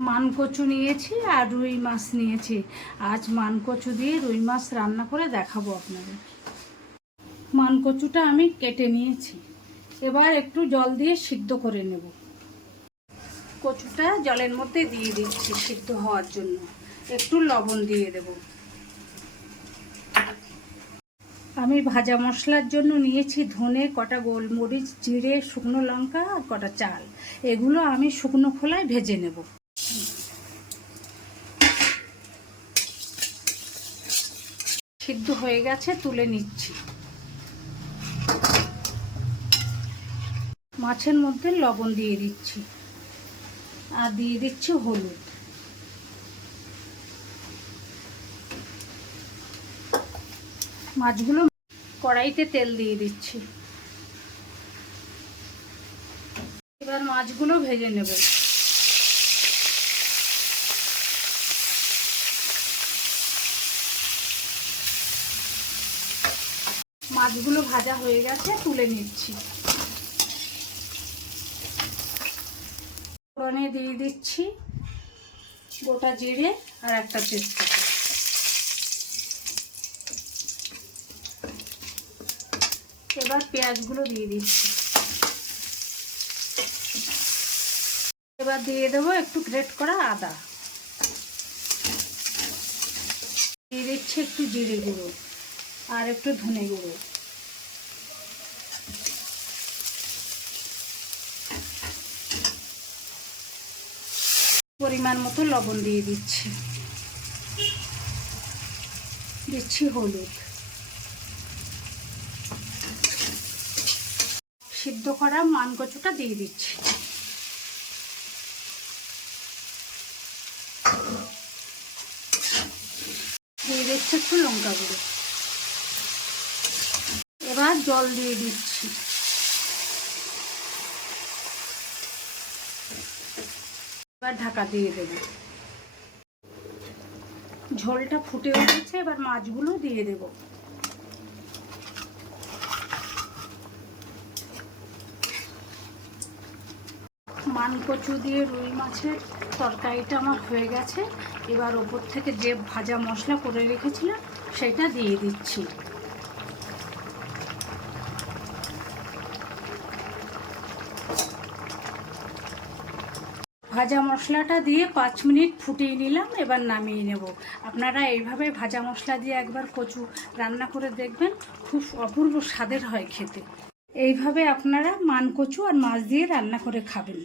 মানকচু নিয়েছি আর রুই মাছ নিয়েছি। আজ মানকচু দিয়ে রুই মাছ রান্না করে দেখাবো আপনাদের। মানকচুটা আমি কেটে নিয়েছি, এবার একটু জল দিয়ে সিদ্ধ করে নেব। কচুটা জলের মধ্যে দিয়ে দিচ্ছি সিদ্ধ হওয়ার জন্য, একটু লবণ দিয়ে দেব। আমি ভাজা মশলার জন্য নিয়েছি ধনে, কটা গোলমরিচ, জিরে, শুকনো লঙ্কা আর কটা চাল। এগুলো আমি শুকনো খোলায় ভেজে নেব। সিদ্ধ হয়ে গেছে, তুলে নিচ্ছি। মাছের মধ্যে লবণ দিয়ে দিচ্ছি আর দিয়ে দিচ্ছি হলুদ। মাছগুলো কড়াইতে তেল দিয়ে দিচ্ছি। এবার মাছগুলো ভেজে নেব। মাছগুলো ভাজা হয়ে গেছে, তুলে নিচ্ছি। ফোড়নে দিয়ে দিচ্ছি গোটা জিরে আর একটা তেজপাতা। এবার পেঁয়াজগুলো দিয়ে দিচ্ছি। এবার দিয়ে দেবো একটু গ্রেট করা আদা। দিয়ে দিচ্ছি একটু জিরে গুঁড়ো আর একটু ধনে গুঁড়ো। পরিমাণ মতো লবণ দিয়ে দিচ্ছি। দিচ্ছি হলুদ। সিদ্ধ করা মানকচুটা দিয়ে দিচ্ছি। দিয়ে দিচ্ছি একটু লঙ্কা গুঁড়ো। এবার জল দিয়ে দিচ্ছি। এবার ঢাকা দিয়ে দেব। ঝোলটা ফুটে উঠেছে, এবার মাছগুলো দিয়ে দেব। মানকচু দিয়ে রুই মাছের তরকারিটা আমার হয়ে গেছে। এবার ওপর থেকে যে ভাজা মশলা করে রেখেছিলাম সেটা দিয়ে দিচ্ছি। ভাজা মশলাটা দিয়ে 5 মিনিট ফুটিয়ে নিলাম, এবার নামিয়ে নেব। আপনারা এইভাবে ভাজা মশলা দিয়ে একবার কচু রান্না করে দেখবেন, খুব অপূর্ব স্বাদের হয় খেতে। এইভাবে আপনারা মানকচু আর মাছ দিয়ে রান্না করে খাবেন।